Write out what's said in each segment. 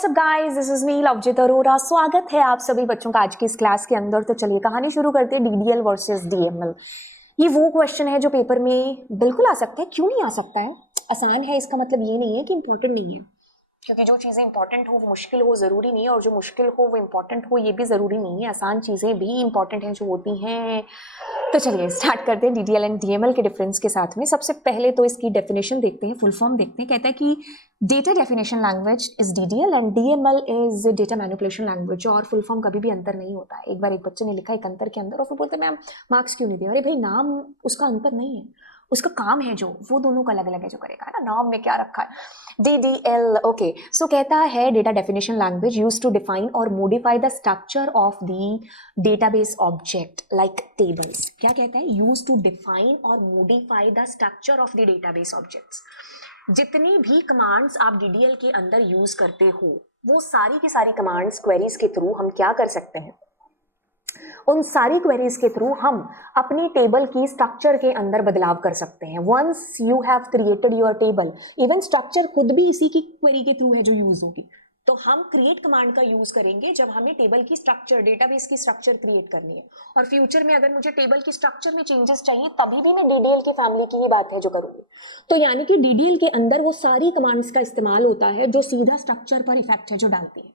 WhatsApp guys, this is me Lovjit Arora. स्वागत है आप सभी बच्चों का आज की इस क्लास के अंदर। तो चलिए कहानी शुरू करते हैं, डीडीएल वर्सेस डीएमएल। ये वो क्वेश्चन है जो पेपर में बिल्कुल आ सकता है। क्यों नहीं आ सकता है? आसान है, इसका मतलब ये नहीं है कि इंपॉर्टेंट नहीं है, क्योंकि जो चीजें इंपॉर्टेंट हो वो मुश्किल हो जरूरी नहीं है, और जो मुश्किल हो वो इंपॉर्टेंट हो ये भी जरूरी नहीं है। आसान चीजें भी इंपॉर्टेंट हैं जो होती हैं। तो चलिए स्टार्ट करते हैं डीडीएल एंड डीएमएल के डिफरेंस के साथ में। सबसे पहले तो इसकी डेफिनेशन देखते हैं, फुल फॉर्म देखते हैं। कहता है कि data definition language is DDL and DML is data manipulation language. और फुल फॉर्म कभी भी अंतर नहीं होता है। एक बार एक बच्चे ने लिखा एक अंतर के अंदर और फिर बोलते मैम मार्क्स क्यों नहीं दिए। अरे भाई, नाम उसका अंतर नहीं है, उसका काम है जो, वो दोनों का अलग अलग है जो करेगा, है ना। नाम में क्या रखा है, DDL। ओके, सो कहता है data definition language use to define और modify the structure of the database object like tables. क्या कहता है? यूज टू डिफाइन और modify the structure of the database objects. जितनी भी कमांड्स आप DDL के अंदर यूज करते हो वो सारी की सारी कमांड्स क्वेरीज के थ्रू हम क्या कर सकते हैं, उन सारी क्वेरीज के थ्रू हम अपनी टेबल की स्ट्रक्चर के अंदर बदलाव कर सकते हैं। Once you have created your table, even structure खुद भी इसी की क्वेरी के थ्रू है जो यूज होगी। तो हम क्रिएट कमांड का यूज करेंगे जब हमें टेबल की स्ट्रक्चर, डेटाबेस की स्ट्रक्चर क्रिएट करनी है। और फ्यूचर में अगर मुझे टेबल की स्ट्रक्चर में चेंजेस चाहिए तभी भी मैं DDL की फैमिली की ही बात है जो करूंगी। तो यानी कि DDL के अंदर वो सारी कमांड्स का इस्तेमाल होता है जो सीधा स्ट्रक्चर पर इफेक्ट है जो डालती है।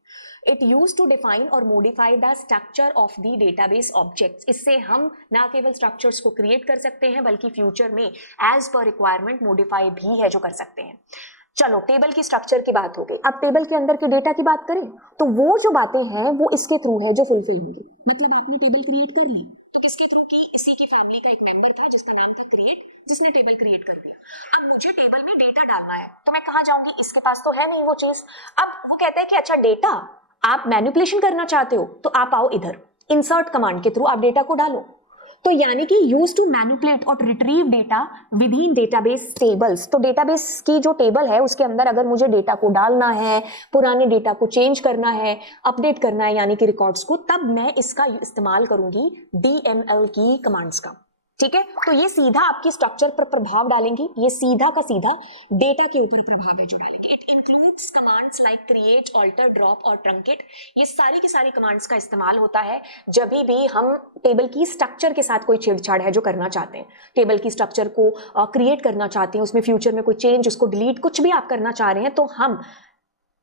इट यूज टू डिफाइन और modify the structure of the database objects. इससे हम ना केवल स्ट्रक्चर्स को क्रिएट कर सकते हैं बल्कि फ्यूचर में एज पर रिक्वायरमेंट मॉडिफाई भी है जो कर सकते हैं। चलो, टेबल की स्ट्रक्चर की बात हो गई। अब टेबल के अंदर के डेटा की बात करें तो वो जो बातें हैं वो इसके थ्रू है जो फुलफिल होंगी। मतलब आपने टेबल क्रिएट कर ली तो किसके थ्रू की? इसी की फैमिली का एक मेंबर था जिसका नाम था क्रिएट, जिसने टेबल क्रिएट कर दिया। अब मुझे टेबल में डेटा डालना है तो मैं कहाँ जाऊंगी? इसके पास तो है नहीं वो चीज। अब वो कहते हैं कि अच्छा, डेटा आप मैनिपुलेशन करना चाहते हो तो आप आओ इधर, इंसर्ट कमांड के थ्रू आप डेटा को डालो। तो यानी कि यूज टू मैनिपुलेट और retrieve data with in database tables. तो डेटाबेस की जो टेबल है उसके अंदर अगर मुझे डेटा को डालना है, पुराने डेटा को चेंज करना है, अपडेट करना है यानी कि रिकॉर्ड्स को, तब मैं इसका इस्तेमाल करूंगी DML की कमांड्स का। ठीक है, तो ये सीधा आपकी स्ट्रक्चर पर प्रभाव डालेंगी, ये सीधा का सीधा डेटा के ऊपर प्रभाव है जो डालेंगे। It includes commands like create, alter, drop और ट्रंकेट। ये सारी की सारी कमांड्स का इस्तेमाल होता है जब भी हम टेबल की स्ट्रक्चर के साथ कोई छेड़छाड़ है जो करना चाहते हैं, टेबल की स्ट्रक्चर को क्रिएट करना चाहते हैं, उसमें फ्यूचर में कोई चेंज, उसको डिलीट, कुछ भी आप करना चाह रहे हैं, तो हम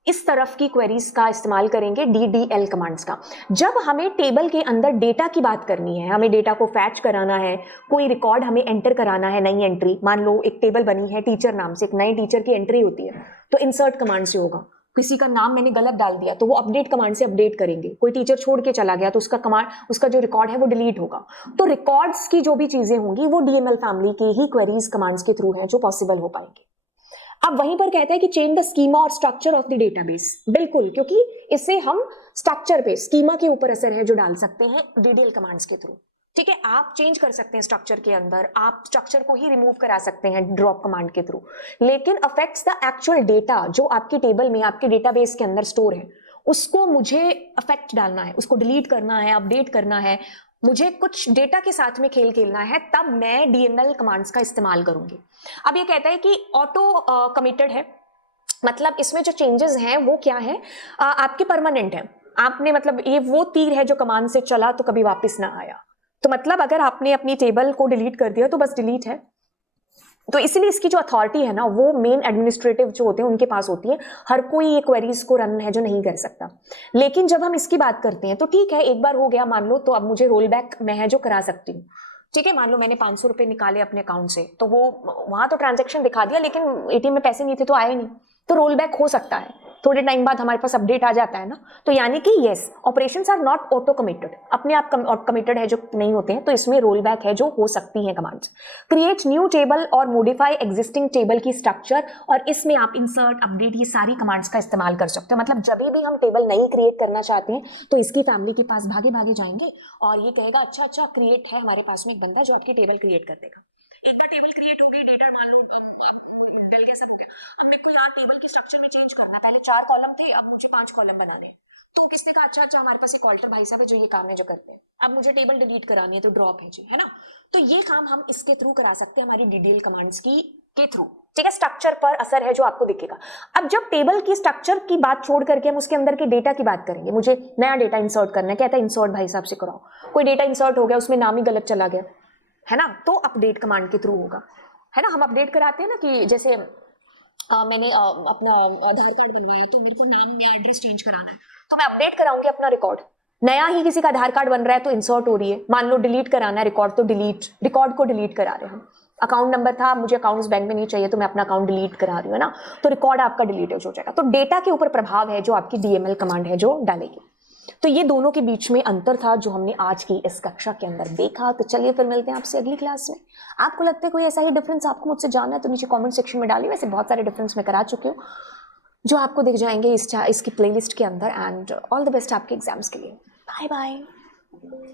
इस तरफ की क्वेरीज का इस्तेमाल करेंगे DDL कमांड्स का। जब हमें टेबल के अंदर डेटा की बात करनी है, हमें डेटा को फैच कराना है, कोई रिकॉर्ड हमें एंटर कराना है, नई एंट्री, मान लो एक टेबल बनी है टीचर नाम से, एक नए टीचर की एंट्री होती है, तो इंसर्ट कमांड से होगा। किसी का नाम मैंने गलत डाल दिया तो वो अपडेट कमांड से अपडेट करेंगे। कोई टीचर छोड़ के चला गया तो उसका कमांड, उसका जो रिकॉर्ड है वो डिलीट होगा। तो रिकॉर्ड्स की जो भी चीजें होंगी वो DML फैमिली की ही क्वेरीज कमांड्स के थ्रू है जो पॉसिबल हो पाएंगे। अब वहीं पर कहता है कि चेंज द स्कीमा और स्ट्रक्चर ऑफ द डेटाबेस। बिल्कुल, क्योंकि इससे हम स्ट्रक्चर पे, स्कीमा के ऊपर असर है जो डाल सकते हैं DDL कमांड्स के थ्रू। ठीक है, आप चेंज कर सकते हैं स्ट्रक्चर के अंदर, आप स्ट्रक्चर को ही रिमूव करा सकते हैं ड्रॉप कमांड के थ्रू, लेकिन अफेक्ट्स द एक्चुअल डेटा जो आपकी टेबल में, आपके डेटाबेस के अंदर स्टोर है, उसको मुझे अफेक्ट डालना है, उसको डिलीट करना है, अपडेट करना है, मुझे कुछ डेटा के साथ में खेल खेलना है, तब मैं DML कमांड्स का इस्तेमाल करूंगी। अब ये कहता है कि ऑटो कमिटेड है, मतलब इसमें जो चेंजेस हैं वो क्या है, आपके परमानेंट है। आपने, मतलब ये वो तीर है जो कमांड से चला तो कभी वापस ना आया। तो मतलब अगर आपने अपनी टेबल को डिलीट कर दिया तो बस डिलीट है। तो इसलिए इसकी जो अथॉरिटी है ना वो मेन एडमिनिस्ट्रेटिव जो होते हैं उनके पास होती है। हर कोई ये क्वेरीज को रन है जो नहीं कर सकता। लेकिन जब हम इसकी बात करते हैं तो ठीक है, एक बार हो गया मान लो, तो अब मुझे रोल बैक मैं है जो करा सकती हूँ। ठीक है, मान लो मैंने 500 रुपए निकाले अपने अकाउंट से, तो वो वहां तो ट्रांजेक्शन दिखा दिया लेकिन ATM में पैसे नहीं थे तो आए नहीं, तो रोल बैक हो सकता है। थोड़े टाइम बाद हमारे पास अपडेट आ जाता है ना। तो यानी कि yes, operations are not auto committed, अपने आप कमिटेड है जो नहीं होते हैं, तो इसमें रोल बैक है जो हो सकती है कमांड्स। क्रिएट न्यू टेबल और मॉडिफाई एग्जिस्टिंग टेबल की स्ट्रक्चर, और इसमें आप इंसर्ट, अपडेट, ये सारी कमांड्स का इस्तेमाल कर सकते हो। मतलब जब भी हम टेबल नई क्रिएट करना चाहते हैं तो इसकी फैमिली के पास भागे भागे जाएंगे और ये कहेगा अच्छा अच्छा, क्रिएट है हमारे पास में एक बंदा जो आपकी टेबल क्रिएट कर देगा। एक बार टेबल क्रिएट हो गई, डेटा मान लो डेल कैसे हो गया, अब मेरे को यहाँ टेबल की स्ट्रक्चर में चेंज करना है, पहले 4 कॉलम थे अब मुझे 5 कॉलम बनाने हैं। तो किसने कहा अच्छा अच्छा, हमारे पास एक ऑल्टर भाई साहब है जो ये काम है जो करते हैं, अब मुझे टेबल डिलीट करानी है तो ड्रॉप है जी, है ना। तो ये काम हम इसके थ्रू करा सकते हैं हमारी DDL कमांड्स की के थ्रू, ठीक है, स्ट्रक्चर पर असर है जो आपको दिखेगा। अब जब टेबल की स्ट्रक्चर की बात छोड़ करके हम उसके अंदर के डेटा की बात करेंगे, मुझे नया डेटा इंसर्ट करना है, कहता है इंसर्ट भाई साहब से कराओ, कोई डेटा इंसर्ट हो गया, उसमें नाम ही गलत चला गया, है ना, तो अपडेट कमांड के थ्रू होगा, है ना। हम अपडेट कराते हैं ना कि जैसे मैंने अपना आधार कार्ड बनवाया तो मेरे को नाम या एड्रेस चेंज कराना है, तो मैं अपडेट कराऊंगी अपना रिकॉर्ड। नया ही किसी का आधार कार्ड बन रहा है तो इंसर्ट हो रही है, मान लो डिलीट कराना है रिकॉर्ड, तो डिलीट, रिकॉर्ड को डिलीट करा रहे हैं हम। अकाउंट नंबर था, मुझे अकाउंट्स बैंक में नहीं चाहिए तो मैं अपना अकाउंट डिलीट करा रही हूँ, है ना, तो रिकॉर्ड आपका डिलीट हो जाएगा। तो डेटा के ऊपर प्रभाव है जो आपकी डीएमएल कमांड है जो डालेगी। तो ये दोनों के बीच में अंतर था जो हमने आज की इस कक्षा के अंदर देखा। तो चलिए फिर मिलते हैं आपसे अगली क्लास में। आपको लगता है कोई ऐसा ही डिफरेंस आपको मुझसे जानना है तो नीचे कमेंट सेक्शन में डालिए। वैसे बहुत सारे डिफरेंस मैं करा चुकी हूँ जो आपको दिख जाएंगे इसकी प्लेलिस्ट के अंदर। एंड ऑल द बेस्ट आपके एग्जाम्स के लिए। Bye bye.